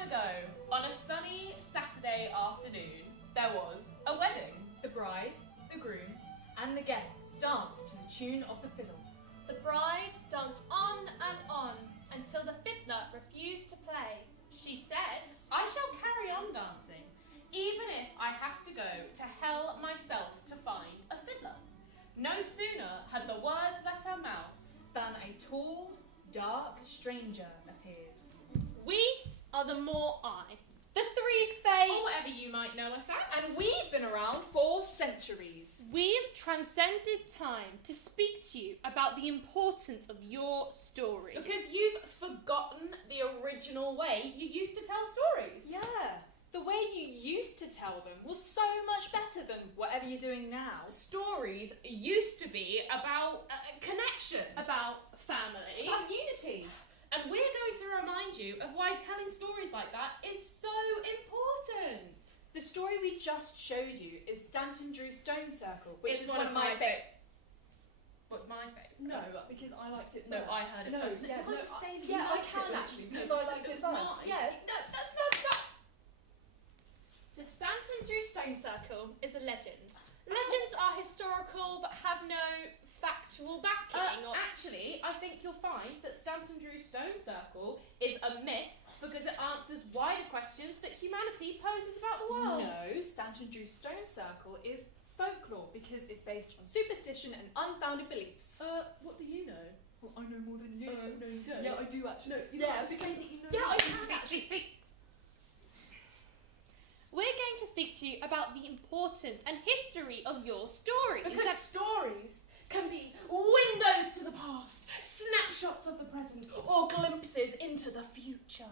time ago, on a sunny Saturday afternoon, there was a wedding. The bride, the groom, and the guests danced to the tune of the fiddle. The bride danced on and on until the fiddler refused to play. She said, I shall carry on dancing, even if I have to go to hell myself to find a fiddler. No sooner had the words left her mouth than a tall, dark stranger appeared. We are the Moira.i, the three fates. Or whatever you might know us as. And we've been around for centuries. We've transcended time to speak to you about the importance of your stories. Because you've forgotten the original way you used to tell stories. Yeah, the way you used to tell them was so much better than whatever you're doing now. Stories used to be about connection. About family. About unity. And we're going to remind you of why telling stories like that is so important. The story we just showed you is Stanton Drew Stone Circle, which It's is one of my favourite. What's my favourite? No, because I liked it No, first. I heard it No, first. yeah, Can't no, you say that yeah, you I liked can it, actually, because because I it liked it was first. mine. Yeah. No, that's not. The Stanton Drew Stone Circle is a legend. Legends are historical but have no factual backing. Actually, I think you'll find that Stanton Drew Stone Circle is a myth because it answers wider questions that humanity poses about the world. No, Stanton Drew Stone Circle is folklore because it's based on superstition and unfounded beliefs. What do you know? Well, I know more than you. No, you don't. Yeah, I do actually. No, you yeah, can't because say that you know. yeah, I more. can actually. We're going to speak to you about the importance and history of your stories. Because stories can be windows to the past, snapshots of the present, or glimpses into the future.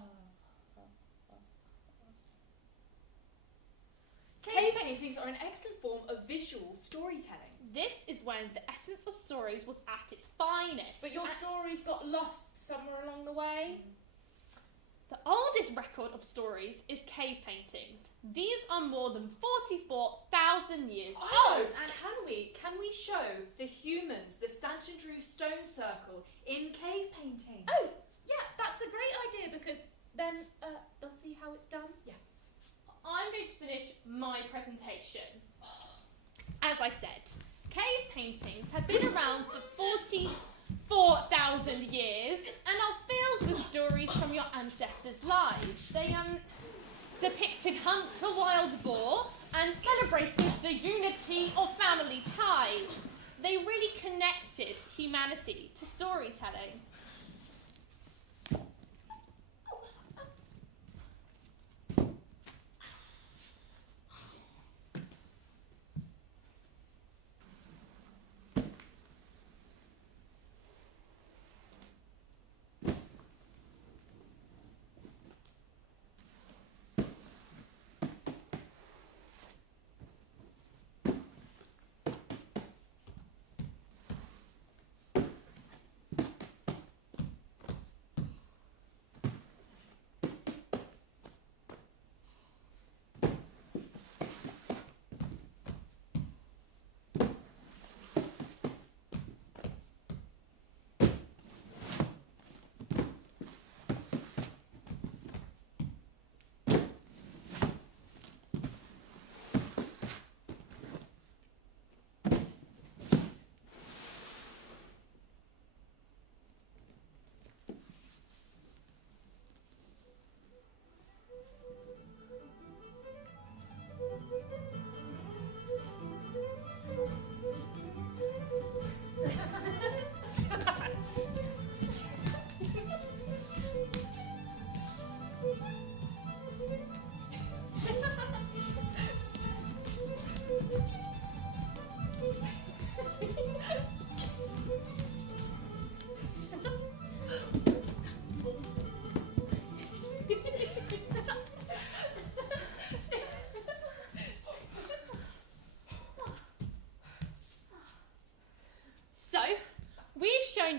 Cave paintings are an excellent form of visual storytelling. This is when the essence of stories was at its finest. But your stories got lost somewhere along the way. The oldest record of stories is cave paintings. These are more than 44,000 years old. Oh, and can we show the humans the Stanton Drew Stone Circle in cave paintings? Oh, yeah, that's a great idea because then they'll see how it's done. Yeah. I'm going to finish my presentation. As I said, cave paintings have been around for 44,000 years and are filled with stories from your ancestors' lives. They depicted hunts for wild boar and celebrated the unity of family ties. They really connected humanity to storytelling.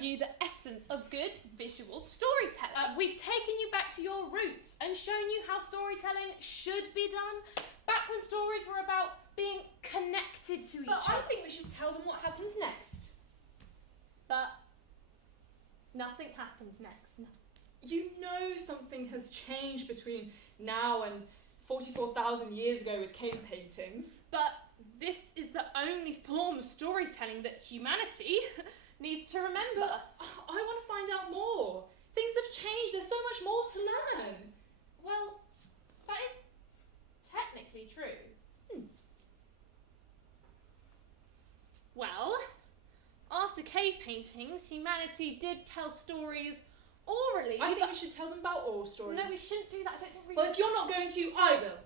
You the essence of good visual storytelling. We've taken you back to your roots and shown you how storytelling should be done back when stories were about being connected to each But other. I think we should tell them what happens next. But nothing happens next. No. You know something has changed between now and 44,000 years ago with cave paintings. But this is the only form of storytelling that humanity needs to remember. But I want to find out more. Things have changed. There's so much more to learn. Well, that is technically true. Well, after cave paintings, humanity did tell stories orally. I think we should tell them about all stories. No, we shouldn't do that. I don't think we Well, if you're not going to, I will.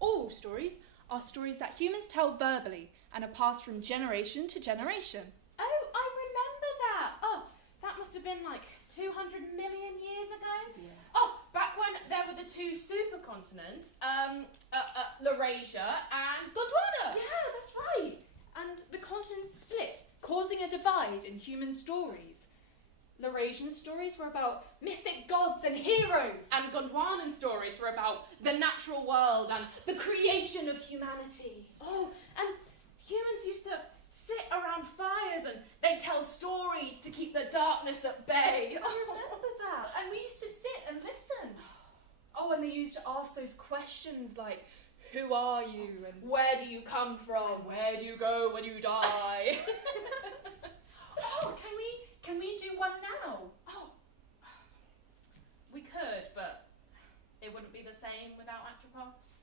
All stories are stories that humans tell verbally and are passed from generation to generation. Oh, I remember that. Oh, that must have been like 200 million years ago. Yeah. Oh, back when there were the two supercontinents, Laurasia and Gondwana. Yeah, that's right. And the continents split, causing a divide in human stories. Laurasian stories were about mythic gods and heroes. And Gondwanan stories were about the natural world and the creation of humanity. Oh, and humans used to sit around fires and they'd tell stories to keep the darkness at bay. I remember that. And we used to sit and listen. Oh, and they used to ask those questions like, who are you? And Where do you come from? Where do you go when you die? oh, can we do one now? Oh, we could, but it wouldn't be the same without Atropos.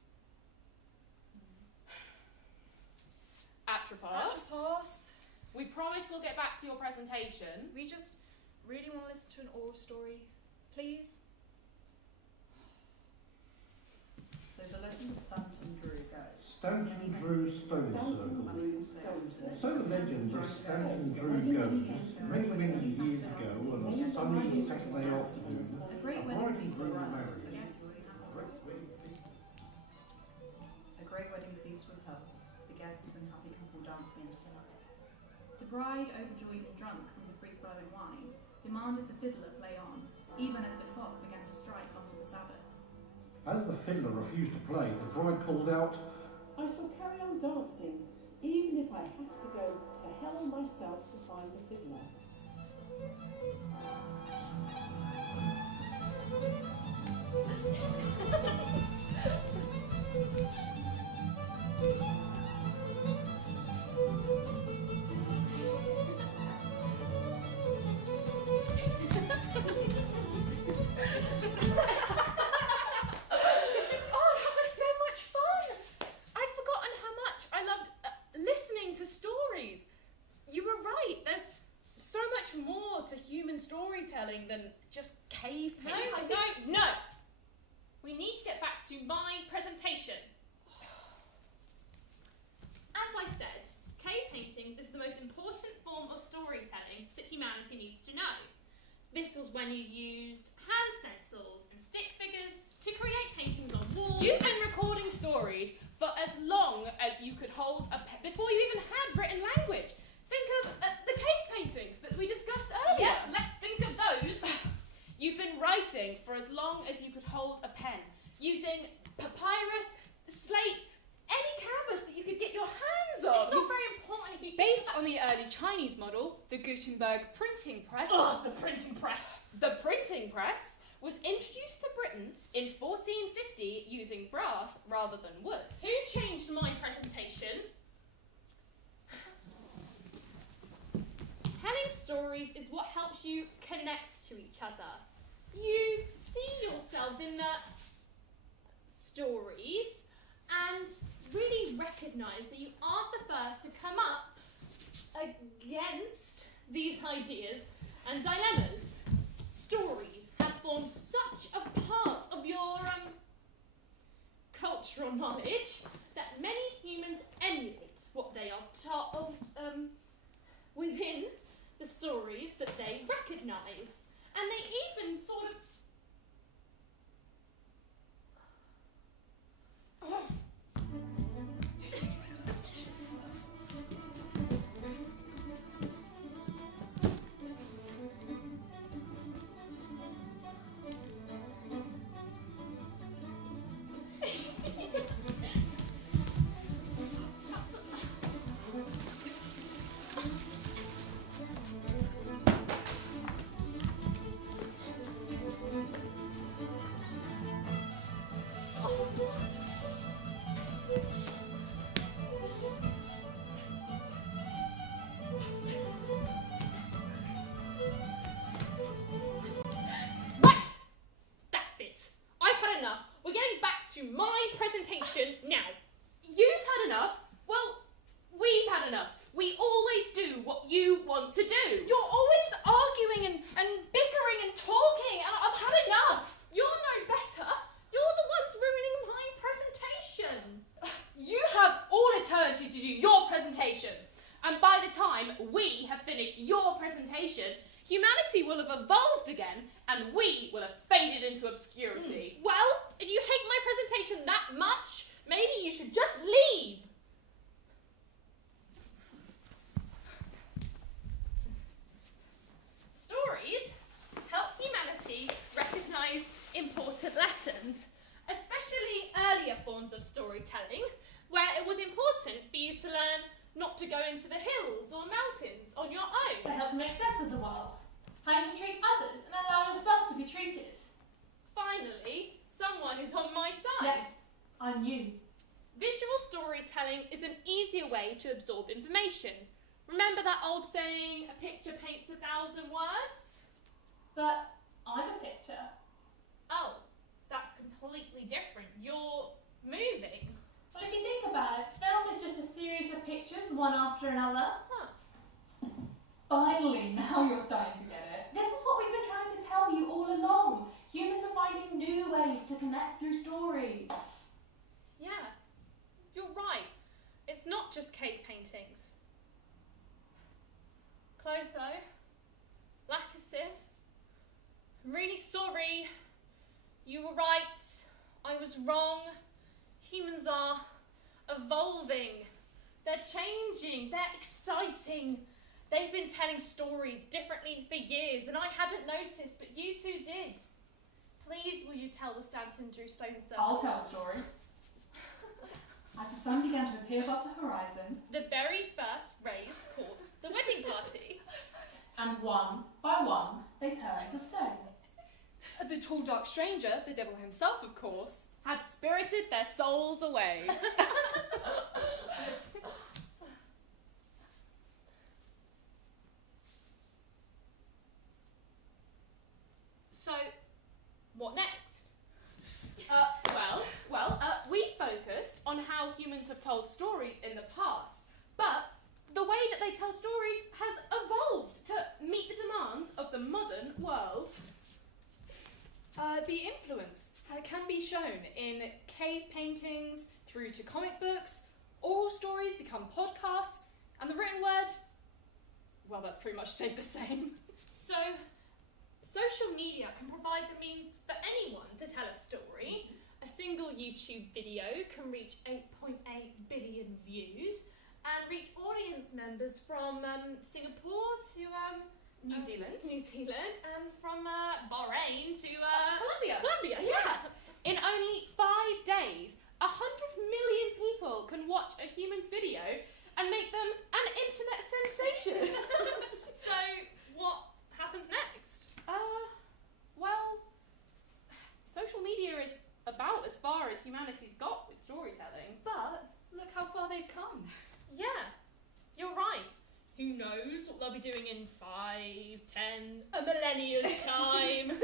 Atropos. We promise we'll get back to your presentation. We just really want to listen to an oral story, please. So the legend of Stanton Drew goes. Stanton Drew Stone Circle. So the legend of Stanton Drew goes, many, many years ago, on a sunny Saturday afternoon, A a great bride wedding and feast groom was were held. married. A great wedding feast was held. The guests and happy couple dancing into the night. The bride, overjoyed and drunk from the free-flowing wine, demanded the fiddler play on, even as the clock began to strike onto the Sabbath. As the fiddler refused to play, the bride called out, I shall carry on dancing, even if I have to go to hell myself to find a fiddler. Storytelling than just cave No, paintings. no. We need to get back to my presentation. As I said, cave painting is the most important form of storytelling that humanity needs to know. This was when you used hand stencils and stick figures to create paintings on walls. You've been recording stories for as long as you could hold a pen before you even had written language. Think of the cave paintings that we discussed earlier. Yes, let's think of those. You've been writing for as long as you could hold a pen, using papyrus, slate, any canvas that you could get your hands on. It's not very important if you Based on the early Chinese model, the Gutenberg printing press, the printing press. The printing press was introduced to Britain in 1450 using brass rather than wood. Who changed my presentation? Telling stories is what helps you connect to each other. You see yourselves in the stories and really recognise that you aren't the first to come up against these ideas and dilemmas. Stories have formed such a part of your cultural knowledge that many humans emulate what they are taught of within the stories that they recognise. And they even sort of... had enough. We're getting back to my presentation now. You've had enough? Well, we've had enough. We always do what you want to do. You're always arguing and bickering and talking, and I've had enough. You're no better. You're the ones ruining my presentation. You have all eternity to do your presentation. And by the time we have finished your presentation, humanity will have evolved again, and we will have faded into obscurity. Well, if you hate my presentation that much, maybe you should just leave. Stories help humanity recognise important lessons, especially earlier forms of storytelling, where it was important for you to learn not to go into the hills or mountains on your own. They help make sense of the world, how you treat others, and allow yourself to be treated. Finally, someone is on my side. Yes, I'm you. Visual storytelling is an easier way to absorb information. Remember that old saying, a picture paints 1,000 words? But I'm a picture. Oh, that's completely different. You're moving. But if you think about it, film is just a series of pictures, one after another. Huh. Finally, now you're starting to get it. This is what we've been trying to tell you all along. Humans are finding new ways to connect through stories. Yeah, you're right. It's not just cave paintings. Clotho, Lachesis, I'm really sorry. You were right. I was wrong. Humans are evolving. They're changing. They're exciting. They've been telling stories differently for years, and I hadn't noticed, but you two did. Please, will you tell the Stanton Drew Stone Circle? I'll tell a story. As the sun began to appear above the horizon, The very first rays caught the wedding party. and one by one, they turned to stone. The tall, dark stranger, the devil himself, of course, Had spirited their souls away. So, what next? We focused on how humans have told stories in the past, but the way that they tell stories has evolved to meet the demands of the modern world. the influence can be shown in cave paintings through to comic books. Oral stories become podcasts, and the written word, well, that's pretty much stayed the same. So, social media can provide the means for anyone to tell a story. A single YouTube video can reach 8.8 billion views and reach audience members from Singapore to New Zealand. and from Bahrain to Colombia, yeah. In only 5 days, 100 million people can watch a human's video and make them an internet sensation. So, what happens next? Well, social media is about as far as humanity's got with storytelling. But look how far they've come. Yeah, you're right. Who knows what they'll be doing in 5, 10, a millennium's time.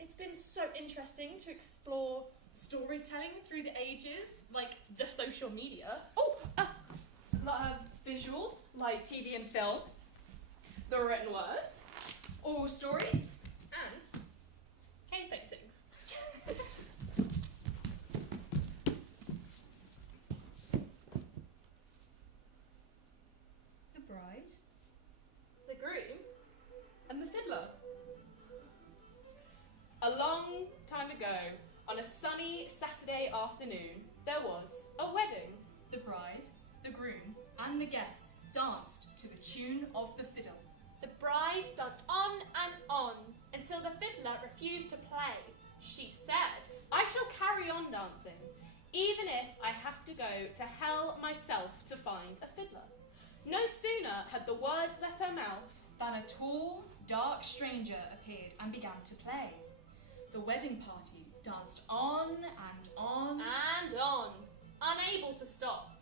It's been so interesting to explore storytelling through the ages, like the social media. Visuals, like TV and film, the written word, oral stories, And cave paintings. The bride, the groom, and the fiddler. A long time ago, on a sunny Saturday afternoon, there was a wedding. the bride, the groom, and the guests danced to the tune of the fiddle. The bride danced on and on until the fiddler refused to play. She said, I shall carry on dancing, even if I have to go to hell myself to find a fiddler. No sooner had the words left her mouth Then a tall, dark stranger appeared and began to play. The wedding party danced on and on. and on, unable to stop.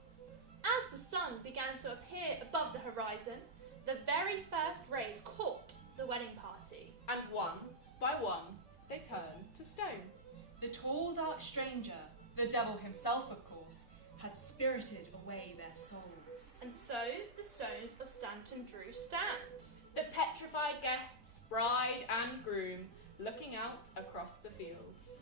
As the sun began to appear above the horizon, the very first rays caught the wedding party. and one by one they turned to stone. The tall, dark stranger, the devil himself, of course, had spirited away their souls. And so the stones of Stanton Drew stand, the petrified guests, bride and groom, looking out across the fields.